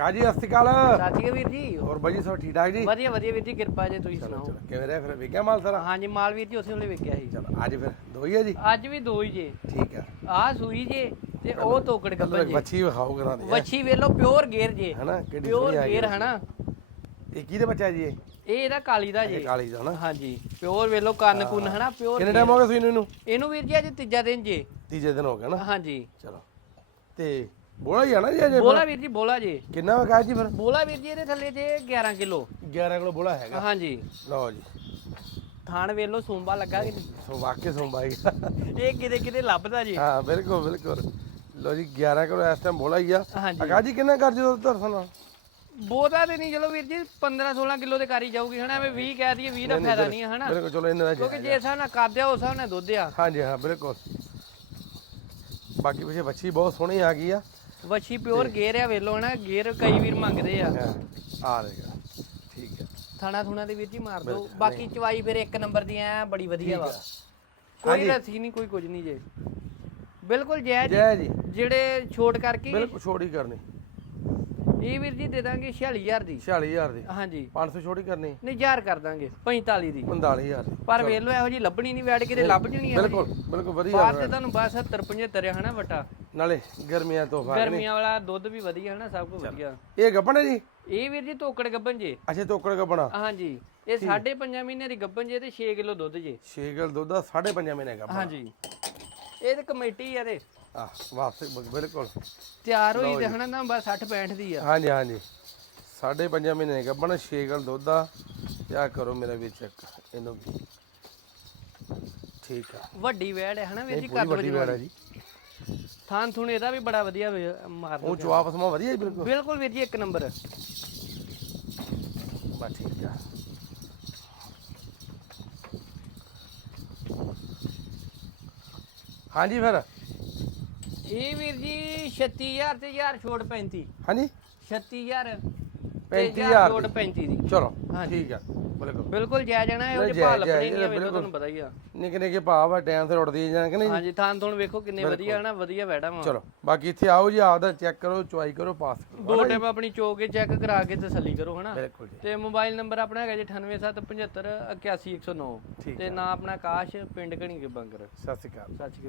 ਆਕਾਸ਼ ਜੀ ਸਤਿ ਸ਼੍ਰੀ ਅਕਾਲ। ਸਤਿ ਸ਼੍ਰੀ ਅਕਾਲ ਵੀਰ ਜੀ। ਹੋਰ ਬਾਈ ਜੀ ਸਭ ਠੀਕ ਠਾਕ ਜੀ? ਵਧੀਆ ਵਧੀਆ ਵੀਰ ਜੀ ਕਿਰਪਾ ਜੇ ਤੁਸੀਂ ਸੁਣਾਓ। ਕਿਵੇਂ ਰਿਹਾ ਫਿਰ? ਵੇਖਿਆ ਮਾਲ ਸਾਰਾ? ਹਾਂਜੀ ਮਾਲ ਵੀਰ ਜੀ ਉਸੇ ਵੇਲੇ ਵੇਖਿਆ ਸੀ। ਚਲੋ ਅੱਜ ਫਿਰ ਦੋ ਹੀ ਆ ਜੀ? ਅੱਜ ਵੀ ਦੋ ਹੀ ਜੇ। ਠੀਕ ਆ। ਆਹ ਸੂਈ ਜੇ ਤੇ ਉਹ ਤੋਕੜ ਗੱਬਨ ਜੇ। ਬੱਚੀ ਵਿਖਾਓ ਕਰਾਂ ਦੇ ਵੱਛੀ ਵੇਲੋ ਪਿਓਰ ਗੇਰ ਜੇ। ਹਨਾ ਕਿੱਡੀ ਪਿਓਰ ਆ ਗੇਰ। ਹਨਾ? ਇਹ ਕਿਹਦੇ ਬੱਚਾ ਜੀ ਇਹ? ਇਹ ਇਹਦਾ ਕਾਲੀ ਦਾ ਜੇ। ਕਾਲੀ ਦਾ ਹਨਾ? ਹਾਂਜੀ ਪਿਓਰ ਵੇਲੋ ਕੰਨ ਕੁੰਨ ਹਨਾ? ਪਿਓਰ ਕਿੰਨੇ ਟਾਈਮ ਹੋ ਗਿਆ ਸੂਈ ਨੂੰ ਇਹਨੂੰ? ਇਹਨੂੰ ਵੀਰ ਜੀ ਅੱਜ ਤੀਜਾ ਦਿਨ ਜੇ। ਤੀਜੇ ਦਿਨ ਹੋ ਗਿਆ ਨਾ ਹਾਂਜੀ। ਚਲੋ। ਤੇ ਬੋਲਾ ਹੀ ਆ ਨਾ ਜੀ ਅਜੇ ਬੋਲਾ ਵੀਰ ਜੀ ਬੋਲਾ ਜੇ। ਕਿੰਨਾ ਆਕਾਸ਼ ਜੀ ਫਿਰ? ਬੋਲਾ ਵੀਰ ਜੀ ਇਹਦੇ ਥੱਲੇ ਜੇ 11 ਕਿਲੋ। 11 ਕਿਲੋ ਬੋਲਾ ਹੈਗਾ। ਹਾਂਜੀ। ਲਓ ਜੀ। ਥਾਣ ਵੇਲੋ ਸੂੰਬਾ ਲੱਗਾ ਕਿ ਸੋ ਵਾਕੇ ਸੋ ਬਾਈ ਇਹ ਕਿਤੇ ਕਿਤੇ ਲੱਭਦਾ ਜੀ। ਹਾਂ ਬਿਲਕੁਲ ਬਿਲਕੁਲ। ਲਓ ਜੀ 11 ਕਿਲੋ ਇਸ ਟਾਈਮ ਬੋਲਾ ਹੀ ਆ। ਆਕਾਸ਼ ਜੀ ਕਿੰਨਾ ਕਰ ਜਦੋਂ ਦਰਸ਼ਨ ਨਾਲ ਬਹੁਤਾ ਤੇ ਨਹੀਂ ਚਲੋ ਵੀਰ ਜੀ 15 16 ਕਿਲੋ ਦੇ ਕਾਰੀ ਜਾਊਗੀ। ਹਨਾ ਐਵੇਂ 20 ਕਹਿ ਦਈਏ 20 ਦਾ ਫਾਇਦਾ ਨਹੀਂ ਹੈ ਹਨਾ? ਬਿਲਕੁਲ ਚਲੋ ਇਹਨਾਂ ਦਾ ਕਿਉਂਕਿ ਜੇ ਹਿਸਾਬ ਨਾਲ ਕਰਦੇ ਆ ਉਸ ਹਿਸਾਬ ਨਾਲ ਦੁੱਧ ਆ। ਹਾਂਜੀ ਹਾਂ ਬਿਲਕੁਲ। ਬਾਕੀ ਪਿਛੇ ਬੱਚੀ ਬਹੁਤ ਸੋਹਣੀ ਆ ਗਈ ਆ। ਵੱਛੀ ਪਿਓਰ ਗੇਰ ਆ ਵੇਲੋ ਹਨਾ ਗੇਰ ਕਈ ਵੀਰ ਮੰਗਦੇ ਆ। ਆ ਰਹੇਗਾ ਠੀਕ ਹੈ ਥਾਣਾ ਥੁਣਾ ਦੇ ਵੀਰ ਜੀ ਮਾਰ ਦੋ ਬਾਕੀ ਚਵਾਈ ਫਿਰ ਇੱਕ ਨੰਬਰ ਦੀ ਐ ਬੜੀ ਵਧੀਆ ਵਾ। ਕੋਈ ਰੱਸੀ ਨਹੀਂ ਕੋਈ ਕੁਝ ਨਹੀਂ ਜੇ। ਬਿਲਕੁਲ ਜੈ ਜੀ। ਜਿਹੜੇ ਛੋਟ ਕਰਕੇ ਬਿਲਕੁਲ ਛੋਟੀ ਕਰਨੀ। ਇਹ ਵੀਰ ਜੀ ਦੇ ਦਾਂਗੇ 46000 ਦੀ। 46000 ਦੀ। ਹਾਂਜੀ। 500 ਛੋਟੀ ਕਰਨੀ। ਨਹੀਂ ਹਜ਼ਾਰ ਕਰ ਦਾਂਗੇ 45 ਦੀ। 45000 ਦੀ। ਪਰ ਵੇਖ ਲਓ ਇਹੋ ਜੀ ਲੱਭਣੀ ਨਹੀਂ ਵੈੜ ਕਿਤੇ ਲੱਭ ਜਣੀ ਆ। ਬਿਲਕੁਲ ਬਿਲਕੁਲ ਵਧੀਆ ਬਾਹਰ ਤੇ ਤੁਹਾਨੂੰ ਬਸ 70 75 ਹਨਾ ਵਟਾ। ਨਾਲੇ ਗਰਮੀਆਂ ਤੋਂ ਫਾਇਦਾ ਗਰਮੀਆਂ ਵਾਲਾ ਦੁੱਧ ਵੀ ਵਧੀਆ ਹਨਾ ਸਭ ਕੁਝ ਵਧੀਆ। ਇਹ ਗੱਬਣ ਹੈ ਜੀ? ਇਹ ਵੀਰ ਜੀ ਤੋਕੜ ਗੱਬਨ ਜੇ। ਅੱਛਾ ਤੋਕੜ ਗੱਬਣਾ ਹਾਂਜੀ। ਇਹ 5.5 ਮਹੀਨੇ ਦੀ ਗੱਬਨ ਜੇ ਤੇ 6 ਕਿਲੋ ਦੁੱਧ ਜੇ। 6 ਕਿਲੋ ਦੁੱਧ ਦਾ 5.5 ਮਹੀਨੇ ਗੱਬਣ ਹਾਂਜੀ। ਇਹ ਤੇ ਕਮੇਟੀ ਆ ਤੇ ਆ ਵਾਪਸ ਬਿਲਕੁਲ। ਤਿਆਰ ਹੋਈ ਤੇ ਹਨਾ ਤਾਂ ਬਸ 60 65 ਦੀ ਆ। ਹਾਂਜੀ ਹਾਂਜੀ। 5.5 ਮਹੀਨੇ ਗੱਬਣ 6 ਕਿਲੋ ਦੁੱਧ ਦਾ। ਕਿਆ ਕਰੋ ਮੇਰਾ ਵੀ ਚੈੱਕ ਇਹਨੂੰ ਵੀ। ਠੀਕ ਆ। ਵੱਡੀ ਵੈੜ ਹੈ ਹਨਾ ਵੀਰ ਜੀ ਪੂਰੀ ਕੱਦ ਵੱਡੀ ਵਜੋਂ ਵੇੜ ਹੈ ਜੀ। ਥਾਂ ਥੁਣ ਇਹਦਾ ਵੀ ਬੜਾ ਵਧੀਆ ਵੇ- ਮਾਰਦਾ ਉਹ ਚਵਾਪ ਸਮਾ ਵਧੀਆ ਜੀ ਬਿਲਕੁਲ। ਬਿਲਕੁਲ ਵੀਰ ਜੀ ਇੱਕ ਨੰਬਰ। ਬਸ ਠੀਕ ਆ। ਹਾਂਜੀ ਫਿਰ। ਇਹ ਵੀਰ ਜੀ 36000 ਤੇ 1000 ਛੋਟ 35 ਹਾਂਜੀ। 36000 35,000 ਛੋਟ 35 ਦੀ। ਚਲੋ। ਠੀਕ ਆ। ਬਿਲਕੁਲ ਬਿਲਕੁਲ ਜਾਇਜ਼ ਜਾਣਾ ਇਹੋ ਜਿਹੇ ਭਾਅ ਲੱਭਣੇ ਨਹੀਂ ਬਿਲਕੁਲ। ਤੁਹਾਨੂੰ ਪਤਾ ਹੀ ਆ। ਨਿੱਕੇ ਨਿੱਕੇ ਭਾਵ ਆ ਟਾਈਮ ਤੇ ਉੱਡਦੀ ਜਾਣ ਕਿ ਨਹੀਂ? ਹਾਂਜੀ ਥਾਂ ਥੁਣ ਵੇਖੋ ਕਿੰਨੇ ਵਧੀਆ ਹਨਾ ਵਧੀਆ ਵੈੜਾ ਵਾ। ਚਲੋ ਬਾਕੀ ਇੱਥੇ ਆਓ ਜੀ ਆਪਦਾ ਚੈੱਕ ਕਰੋ ਚੁਆਈ ਕਰੋ ਪਾਸ ਕਰੋ। ਦੋ ਟਾਈਮ ਆਪਣੀ ਚੋ ਕੇ ਚੈੱਕ ਕਰਾ ਕੇ ਤਸੱਲੀ ਕਰੋ ਹਨਾ। ਤੇ ਮੋਬਾਈਲ ਨੰਬਰ ਆਪਣਾ ਹੈਗਾ ਜੀ 98775 81109 ਠੀਕ ਤੇ ਨਾਂ ਆਪਣਾ ਆਕਾਸ਼ ਪਿੰਡ ਘਣੀ ਕੇ ਬੰਗਰ। ਸਤਿ ਸ਼੍ਰੀ ਅਕਾਲ। ਸੱਚ